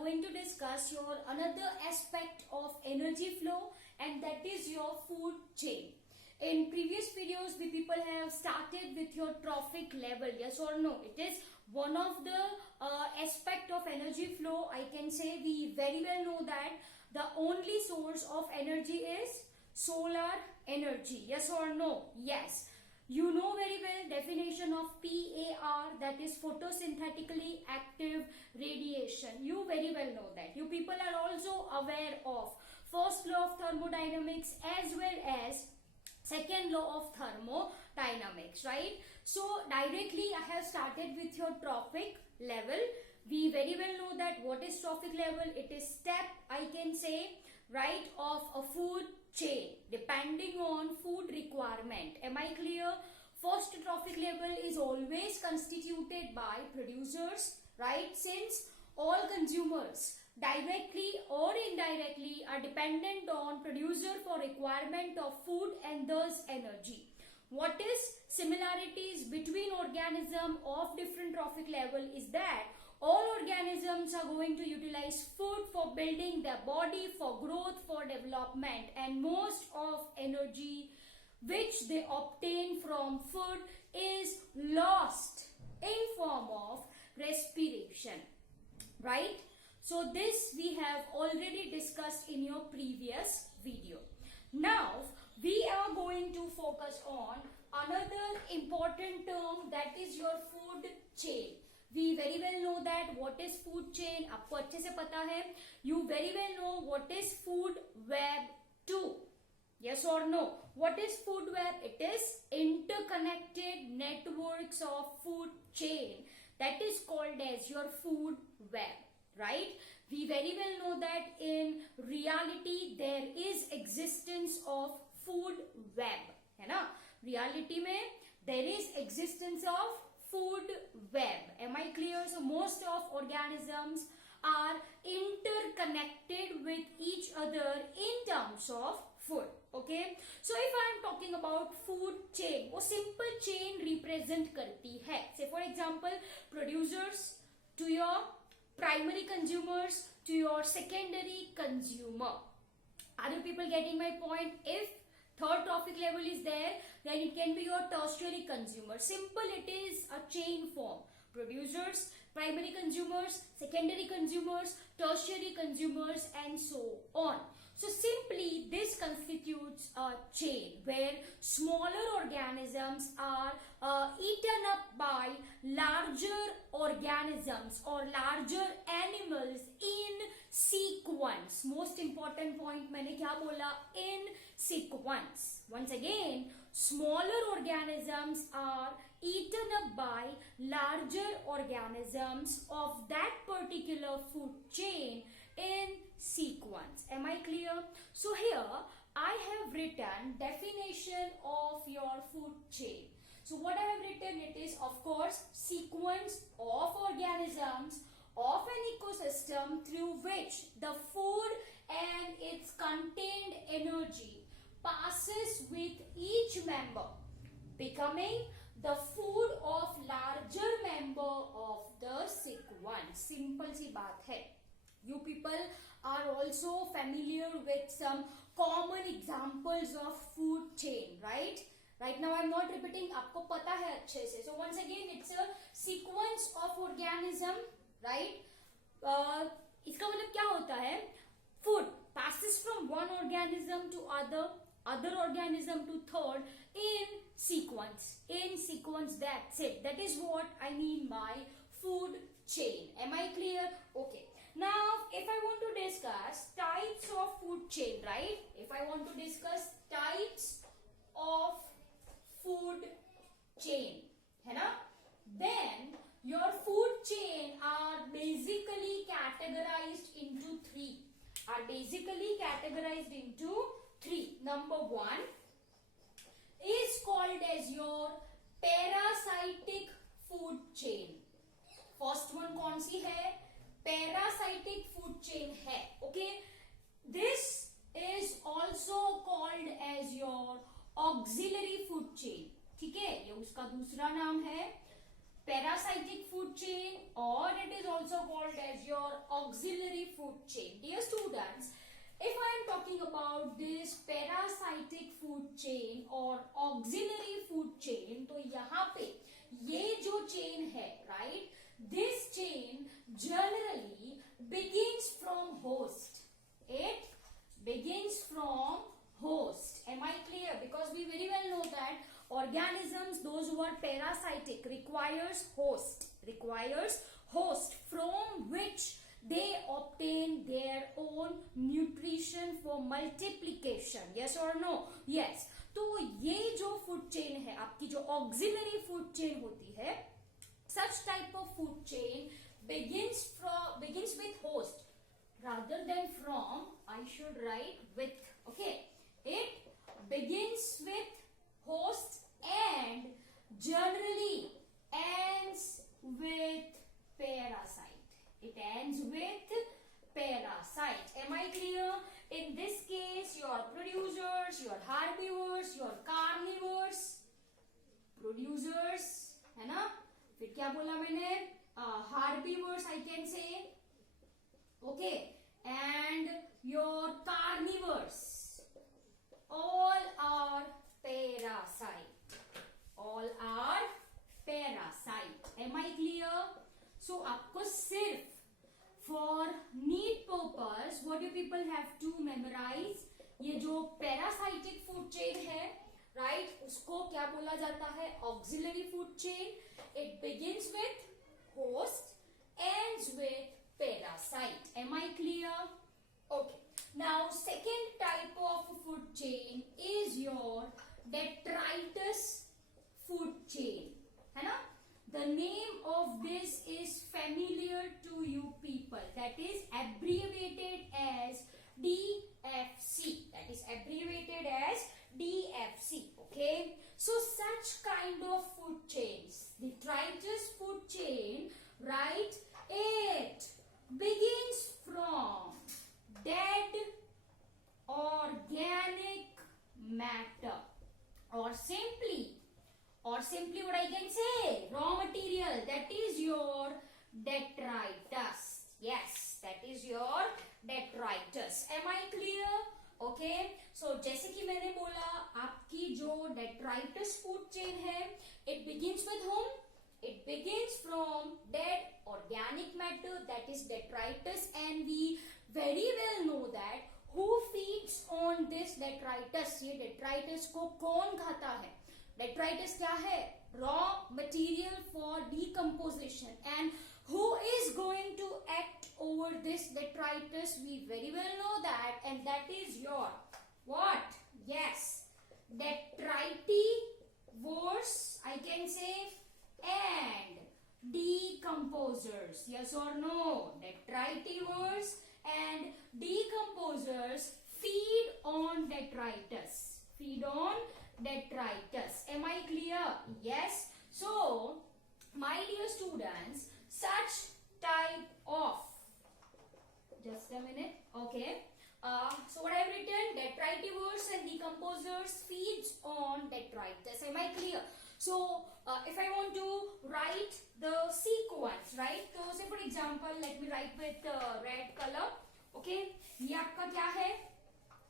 going to discuss your another aspect of energy flow, and that is your food chain. In previous videos, we people have started with your trophic level, yes or no? It is one of the aspect of energy flow. I can say we very well know that the only source of energy is solar energy, yes or no? Yes. You know very well definition of PAR, that is photosynthetically active radiation. You very well know that. You people are also aware of first law of thermodynamics as well as second law of thermodynamics, right? So directly I have started with your trophic level. We very well know that what is trophic level. It is step, I can say, right, of a food chain depending on food requirement. Am I clear? First trophic level is always constituted by producers, right? Since all consumers directly or indirectly are dependent on producer for requirement of food and thus energy. What is similarities between organism of different trophic level is that all organisms are going to utilize food for building their body, for growth, for development, and most of energy which they obtain from food is lost in form of respiration, right? So this we have already discussed in your previous video. Now we are going to focus on another important term, that is your food chain. We very well know that what is food chain, आपको अच्छे से पता है. You very well know what is food web too. Yes or no? What is food web? It is interconnected networks of food chain. That is called as your food web, right? We very well know that in reality there is existence of food web, है ना? Reality में there is existence of food web. Am I clear? So most of organisms are interconnected with each other in terms of food. Okay, so if I am talking about food chain, वो simple chain represent करती है. Say for example, producers to your primary consumers to your secondary consumer. Are you people getting my point? If third trophic level is there, then it can be your tertiary consumer. Simple, it is a chain form. Producers, primary consumers, secondary consumers, tertiary consumers, and so on. So simply this constitutes a chain where smaller organisms are eaten up by larger organisms or larger animals in sequence. Most important point मैंने क्या बोला? In sequence. Once again, smaller organisms are eaten up by larger organisms of that particular food chain in sequence. Am I clear? So here I have written definition of your food chain. So what I have written, it is of course sequence of organisms of an ecosystem through which the food and its contained energy passes with each member, becoming the food of larger member of the sequence. Simple सी बात है. You people are also familiar with some common examples of food chain, right? Right now I am not repeating, आपको पता है अच्छे से. So once again, it's a sequence of organism, right? इसका मतलब क्या होता है? Food passes from one organism to other organism to third in sequence. In sequence, that's it. That is what I mean by food chain. Am I clear? Okay. Now, if I want to discuss types of food chain, right? If I want to discuss types of food chain, है ना? Then your food chain are basically categorized into three. Number one is called as your parasitic food chain. First one कौन सी है? Parasitic food chain है. Okay, this is also called as your auxiliary food chain. ठीक है, ये उसका दूसरा नाम है parasitic food chain, or it is also called as your auxiliary food chain. Dear students, if I am talking about this parasitic food chain or auxiliary food chain, तो यहाँ पे ये जो chain है, right, this chain generally begins from host. It begins from host. Am I clear? Because we very well know that organisms, those who are parasitic, requires host from which they obtain their own nutrition for multiplication. Yes or no? Yes. तो ये जो food chain है, आपकी जो auxiliary food chain होती है, such type of food chain begins with host rather than from. I should write with. Okay, it begins with host and generally ends with parasite. It ends with parasite. Am I clear? In this case, your producers, your herbivores, your carnivores, producers, है ना? फिर क्या बोला मैंने? Herbivores, I can say. Okay, and your carnivores, all are parasite. All are parasite. Am I clear? So आपको सिर्फ for need purpose, what do people have to memorize? ये जो parasitic food chain है, right? उसको क्या बोला जाता है? Auxiliary food chain. It begins with host, ends with parasite. Am I clear? Okay. Now, second type of food chain is your detritus food chain. है ना? The name of this is familiar to you people. That is abbreviated as DFC. That is abbreviated as DFC. Okay. So such kind of food chains, detritus food chain, right? It begins from dead organic matter, or simply what I can say, raw material, that is your detritus. Yes, that is your detritus. Am I clear? Okay, so जैसे कि मैंने बोला, आपकी जो detritus food chain है, it begins with whom? It begins from dead organic matter, that is detritus, and we very well know that who feeds on this detritus. ये detritus को कौन खाता है? Detritus क्या है? Raw material for decomposition, and who is going to act over this detritus? We very well know that, and that is your what? Yes, detritivores, I can say, and decomposers. Yes or no? Detritivores and decomposers feed on detritus. Feed on detritus. Am I clear? Yes. So, my dear students, such type of, just a minute, okay. So what I have written, detritivores and decomposers feeds on detritus. Am I clear? So if I want to write the sequence, right? So say for example, let me write with red color. Okay, ये आपका क्या है?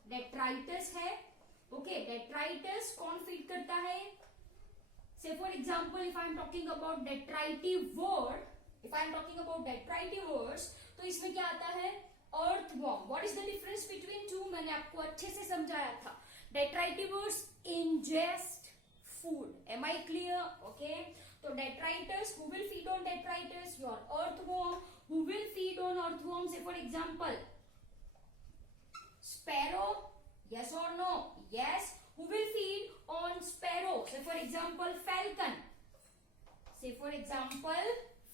Detritus है. Okay, detritus कौन feed करता है? Say for example, if I am talking about detritivore, तो इसमें क्या आता है? Earthworm. What is the difference between two? मैंने आपको अच्छे से समझाया था. Detritivores ingest food. Am I clear? Okay. So detritus, who will feed on detritus? Your earthworm. Who will feed on earthworm? Say for example, sparrow. Yes or no? Yes. Who will feed on sparrow? Say for example, falcon. Say for example,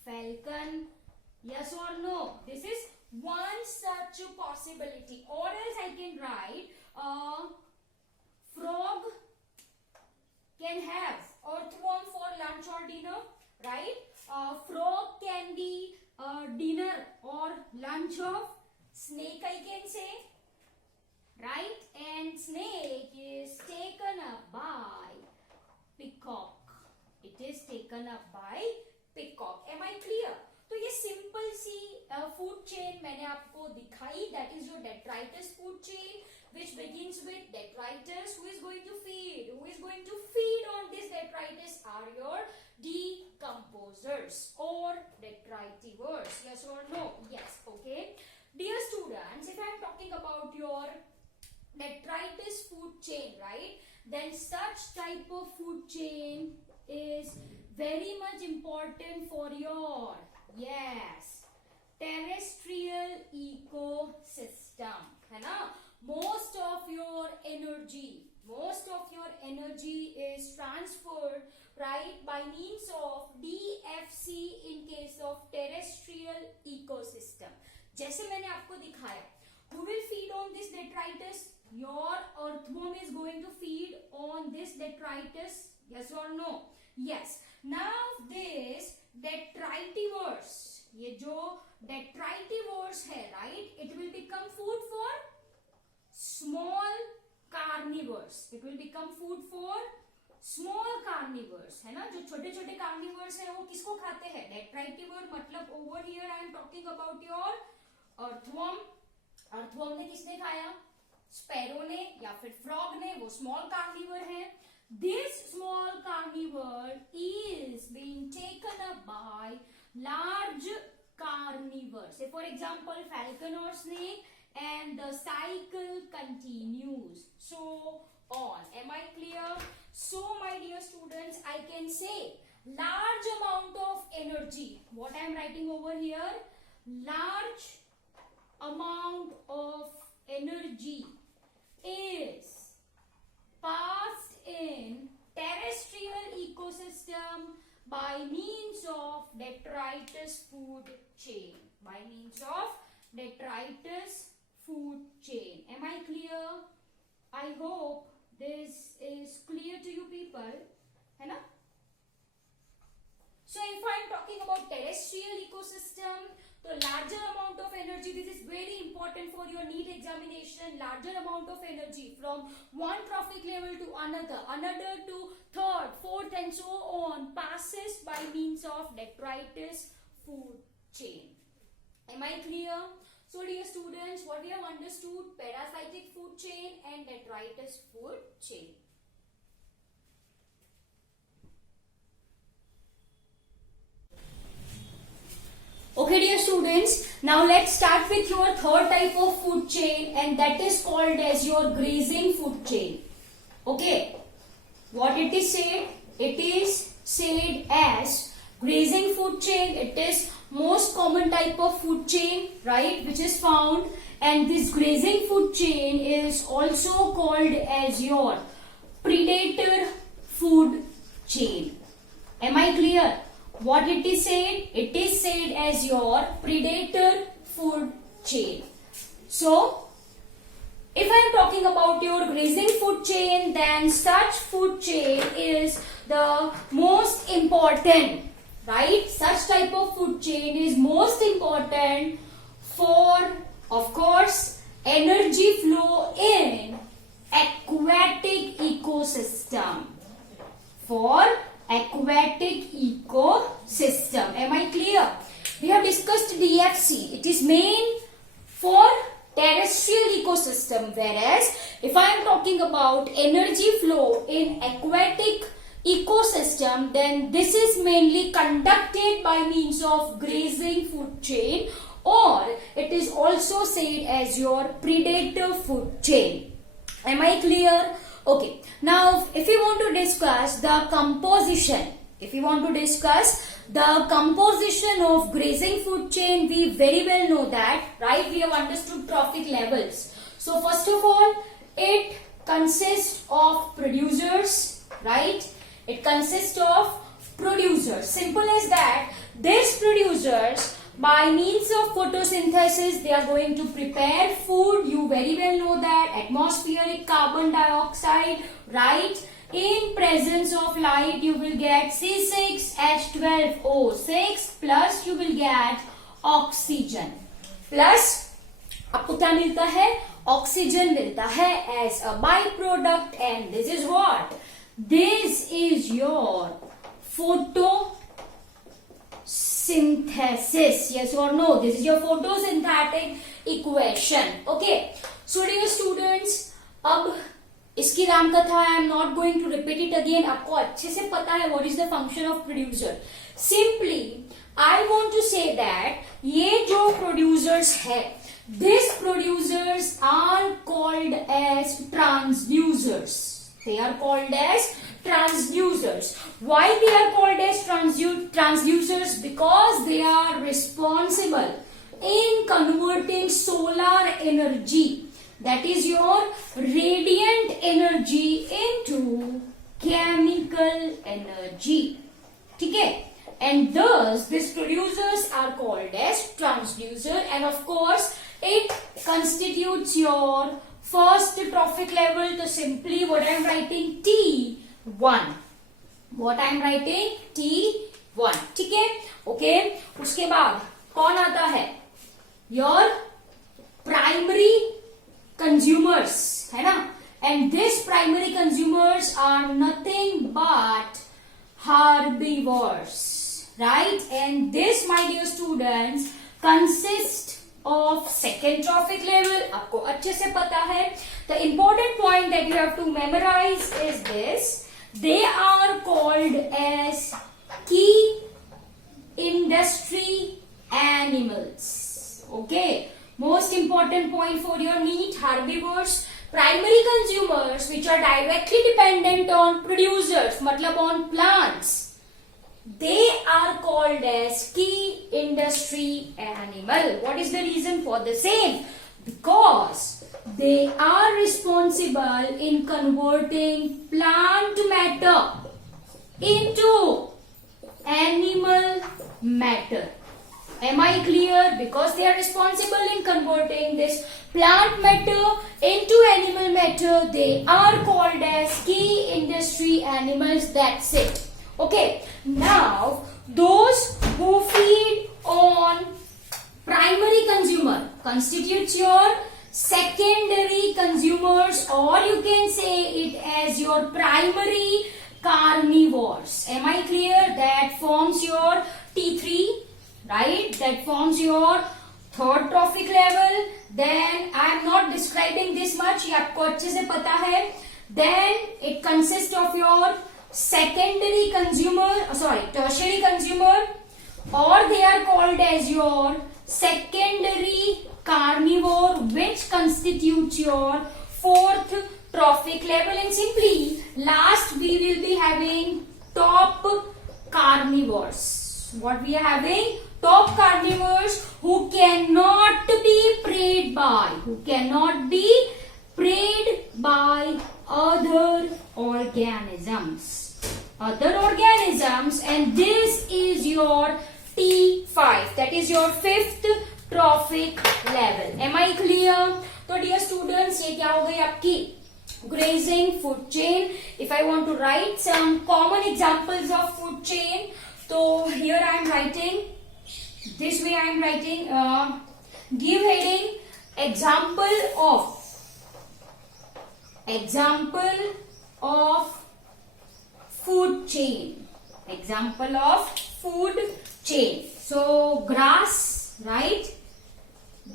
falcon. Yes or no? This is one such possibility. Or else I can write frog can have earthworm for lunch or dinner, right? Frog can be dinner or lunch of snake, I can say, right? And snake is taken up by peacock. It is taken up by peacock. food chain मैंने आपको दिखाई, that is your detritus food chain, which begins with detritus. Who is going to feed? Who is going to feed on this detritus are your decomposers or detritivores. Yes or no? Yes. Okay. Dear students, if I am talking about your detritus food chain, right, then such type of food chain is very much important for your, yes, terrestrial ecosystem, है ना. Most of your energy is transferred, right, by means of DFC in case of terrestrial ecosystem. जैसे मैंने आपको दिखाया, who will feed on this detritus? Your earthworm is going to feed on this detritus. Yes or no? Yes. Now this detritivores, ये जो detritivores है, right, it will become food for small carnivores. It will become food for small carnivores, है ना. जो छोटे छोटे carnivores है वो किसको खाते हैं? Detritivore. मतलब over here I am talking about your earthworm. earthworm ने किसने खाया? स्पैरो ने या फिर फ्रॉग ने, वो स्मॉल कार्निवर है. This small carnivore is being taken up by large carnivore, say for example falcon और snake, and the cycle continues so on. Am I clear? So my dear students, I can say large amount of energy. What I am writing over here? Large amount of energy is passed in terrestrial ecosystem by means of detritus food chain. By means of detritus food chain. Am I clear? I hope this is clear to you people. है ना? So if I am talking about terrestrial ecosystem, so larger amount of energy, this is very important for your NEET examination. Larger amount of energy from one trophic level to another to third, fourth and so on passes by means of detritus food chain. Am I clear? So dear students, what we have understood, parasitic food chain and detritus food chain. Okay dear students, now let's start with your third type of food chain, and that is called as your grazing food chain. Okay, what it is said? It is said as grazing food chain. It is most common type of food chain, right, which is found, and this grazing food chain is also called as your predator food chain. Am I clear? What it is said? It is said as your predator food chain. So, if I am talking about your grazing food chain, then such food chain is the most important, right? Such type of food chain is most important for, of course, energy flow in aquatic ecosystem. For aquatic ecosystem. Am I clear? We have discussed DFC. It is main for terrestrial ecosystem, whereas if I am talking about energy flow in aquatic ecosystem, then this is mainly conducted by means of grazing food chain, or it is also said as your predator food chain. Am I clear? Okay, now if you want to discuss the composition, of grazing food chain, we very well know that, right? We have understood trophic levels. So first of all, it consists of producers, right? It consists of producers. Simple as that. These producers, by means of photosynthesis, they are going to prepare food. You very well know that. Atmospheric carbon dioxide, right? In presence of light, you will get C6H12O6 plus you will get oxygen. Plus, आपको क्या मिलता है? Oxygen मिलता है as a byproduct, and this is what? This is your photosynthesis. photosynthesis. Yes or no? This is your photosynthetic equation. Okay. So dear students, अब इसकी राम कथा I am not going to repeat it again. आपको अच्छे से पता है what is the function of producer. Simply I want to say that ये जो प्रोड्यूसर्स है, this producers are called as transducers. They are called as transducers. Why they are called as transducers? Because they are responsible in converting solar energy, that is your radiant energy, into chemical energy. ठीक है? And thus these producers are called as transducer, and of course it constitutes your first trophic level. So simply what I am writing T1. What I am writing T1. ठीक है? Okay. उसके बाद कौन आता है? Your primary consumers, है ना? And these primary consumers are nothing but herbivores, right? And this, my dear students, consist of second trophic level. आपको अच्छे से पता है. The important point that you have to memorize is this: they are called as key industry animals. Okay, most important point for your NEET: herbivores, primary consumers which are directly dependent on producers, मतलब on plants. They are called as key industry animal. What is the reason for the same? Because they are responsible in converting plant matter into animal matter. Am I clear? Because they are responsible in converting this plant matter into animal matter, they are called as key industry animals. That's it. Okay. Now, those who feed on primary consumer constitutes your secondary consumers, or you can say it as your primary carnivores. Am I clear? That forms your T3, right? That forms your third trophic level. Then I am not describing this much, ये आपको अच्छे से पता है. Then it consists of your secondary consumer, tertiary consumer, or they are called as your secondary carnivore, which constitutes your fourth trophic level. And simply last we will be having top carnivores. What we are having? Top carnivores who cannot be preyed by other organisms. And this is your T5, that is your fifth trophic level. Am I clear? So dear students, ये क्या हो गई आपकी grazing food chain. If I want to write some common examples of food chain, so here I am writing this way. I am writing give heading example of food chain. Example of food chain. So grass, right?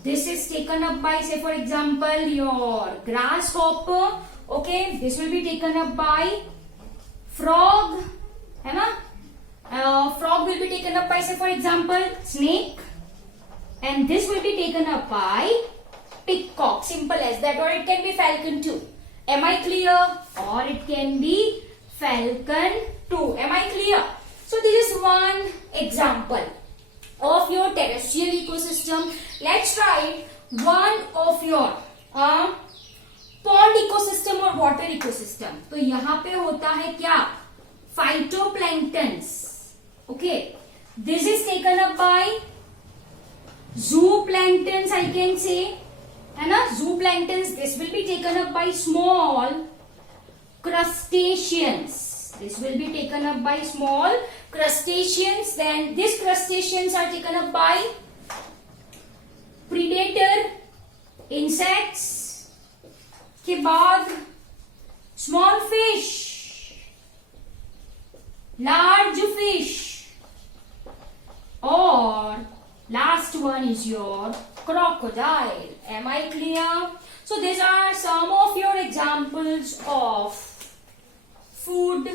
This is taken up by, say for example, your grasshopper. Okay, this will be taken up by frog, है ना? Frog will be taken up by, say for example, snake, and this will be taken up by peacock. Simple as that. Or it can be falcon too. Am I clear? Or it can be falcon too. Am I clear? So this is one example of your terrestrial ecosystem. Let's try one of your pond ecosystem or water ecosystem. तो यहाँ पे होता है क्या? Phytoplanktons. Okay. This is taken up by zooplanktons, I can say. है ना? Zooplanktons. This will be taken up by small crustaceans. This will be taken up by small crustaceans. Then these crustaceans are taken up by predator insects. के बाद small fish, large fish, or last one is your crocodile. Am I clear? So these are some of your examples of food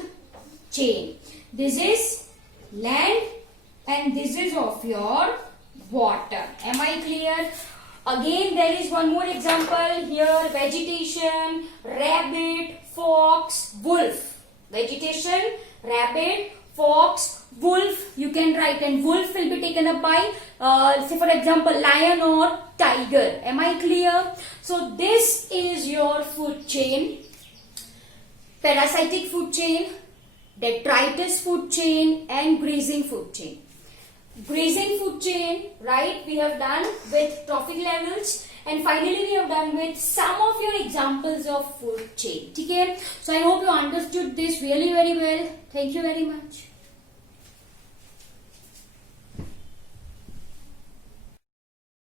chain. This is land and this is of your water. Am I clear? Again, there is one more example here. Vegetation, rabbit, fox, wolf. Vegetation, rabbit, fox, wolf. You can write, and wolf will be taken up by, say for example, lion or tiger. Am I clear? So this is your food chain. Parasitic food chain, detritus food chain, and grazing food chain. Grazing food chain, right, we have done with trophic levels, and finally we have done with some of your examples of food chain. Okay, so I hope you understood this really very well. Thank you very much.